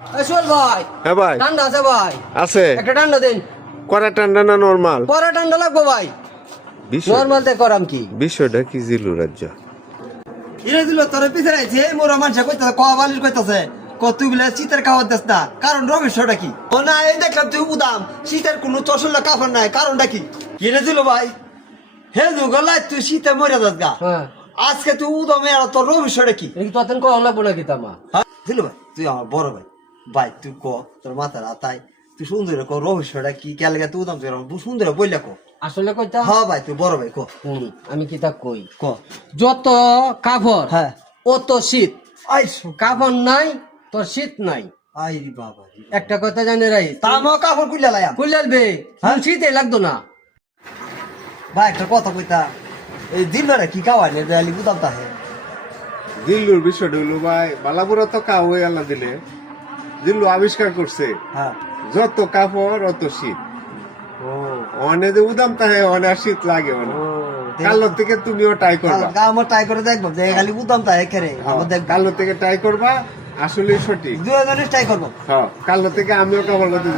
ভাই হ্যাঁ ভাই ঠান্ডা আছে ভাই, আছে একটা ঠান্ডা দিন। কড়া ঠান্ডা না নরমাল? পরে ঠান্ডা লাগবো ভাই, নর্মাল তে করাম কি? বিষয়টা কি জিলু রাজ্য? ইরে দিল তোর পিছনে যে মোর মানুষ কইতাছে কবালির কইতাছে কতগুলা শীতের কাপড় দেস না, কারণ রমেশটা কি? ও না এই দেখলাম তুই উদাম শীতের কোনো চশলা কাপড় নাই, কারণটা কি? কিনে দিল ভাই হে গলায় তুই শীতে মরে যাস গা, আজকে তুই উদামে আর তোর রমেশটা কি? তখন কম লাগবো নাকি তামা? দিল ভাই তুই আমার বড় ভাই, ভাই তুই ক তোর মাথার আতাই তুই সুন্দর ক রমেশটা কি কেলে তুই উদাম তুই সুন্দর বইলা ক। আসলে কইতা হ্যাঁ ভাই তুই বড় ভাই ক। আমি কি তা কই, ক যত কাপড় হ্যাঁ অত শীত। আইসো কাপড় নাই তোর শীত নাই। আই বাবা একটা কথা জানে রাই, তামা কাপড় কুইলা লাইয়া কইলালবে শীতে লাগতো না। ভাই একটা কথা কইতা, এই দিলবারে কি কাওয়াই নে বেলি বুদাম তাহে। দিল্লুর বিষয়টা হলো ভাই বালাপুরা তো কাউই আল্লাহ দিলে দিল্লু আবিষ্কার করছে হ্যাঁ যত কাপড় অত শীত। ও অনে যে উদাম তাহে অনে আর শীত লাগে অনে। ও কালো থেকে তুমিও ট্রাই করবা, আমার ট্রাই করে দেখবো যে খালি বুদাম তাহে খেরে আমার দেখ কালো থেকে ট্রাই করবা, আসলে সঠিক। দুজনে ট্রাই করবো। হ্যাঁ কালো থেকে আমিও কাপড় করতে